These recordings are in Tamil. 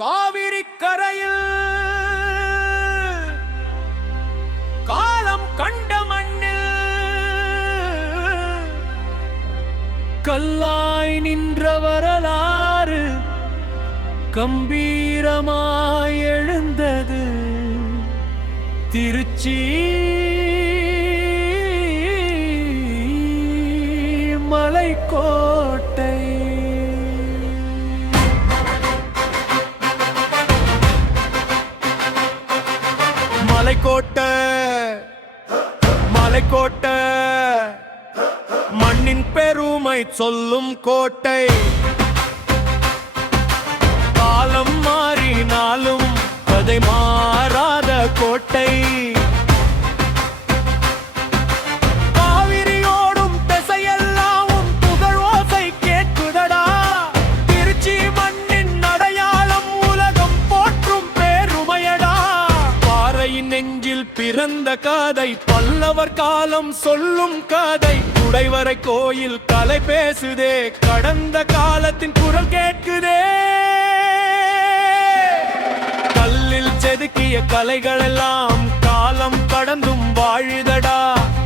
காவிரி கரையில் காலம் கண்ட மண்ணில் கல்லாய் நின்ற வரலாறு கம்பீரமாய் எழுந்தது திருச்சி மலைக்கோட்டை. மலைக்கோட்டை மலைக்கோட்டை மண்ணின் பெருமை சொல்லும் கோட்டை. காலம் மாறினாலும் கதை மாறாத கோட்டை. காவிரியோடும் திசையெல்லாம் புகழ் ஓசை கேட்குதடா. திருச்சி மண்ணின் அடையாளம் உலகம் போற்றும் பேருமையடா. பாறையின் நெஞ்சில் பிறந்த கதை பல்லவர் காலம் சொல்லும் கதை. குடைவரை கோயில் கலை பேசுதே, கடந்த காலத்தின் குரல் கேட்குதே. கல்லில் செதுக்கிய கலைகளெல்லாம் காலம் கடந்தும் வாழுதடா.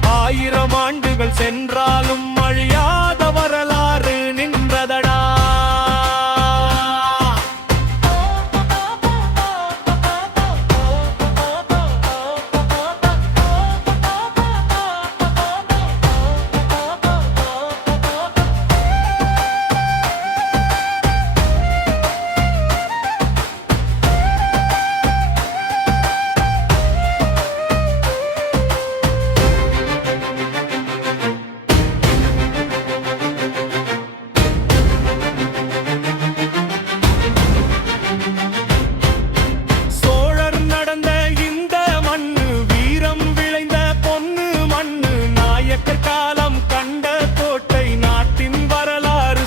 1000 ஆண்டுகள் சென்றாலும் அழியாத வரலாறு நின்றதடா.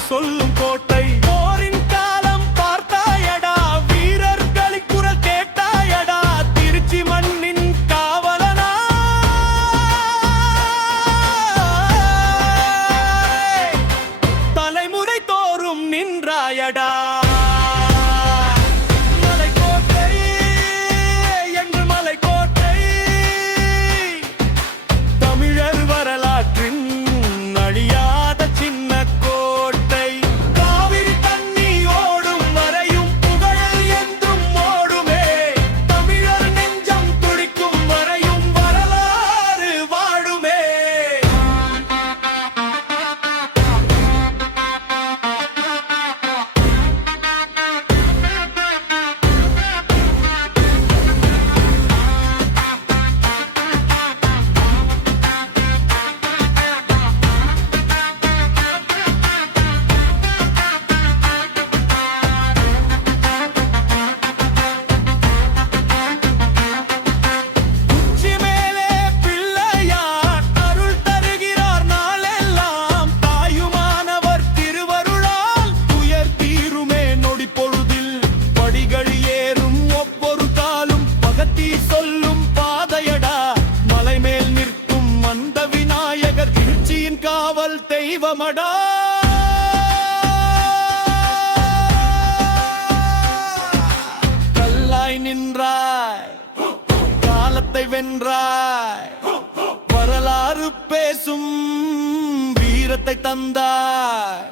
சொல்லும் கோட்டை. போரின் காலம் பார்த்தாயடா, வீரர்களின் குரல் கேட்டாயடா. திருச்சி மண்ணின் காவலனா தலைமுறை தோறும் நின்றாயடா. மலைக்கோட்டை என்று மலைக்கோட்டை தமிழர் வரலாற்றின் அழியாத சின்ன காவல் தெய்வமடா. கல்லாய் நின்றாய், காலத்தை வென்றாய், வரலாறு பேசும் வீரத்தை தந்தாய்.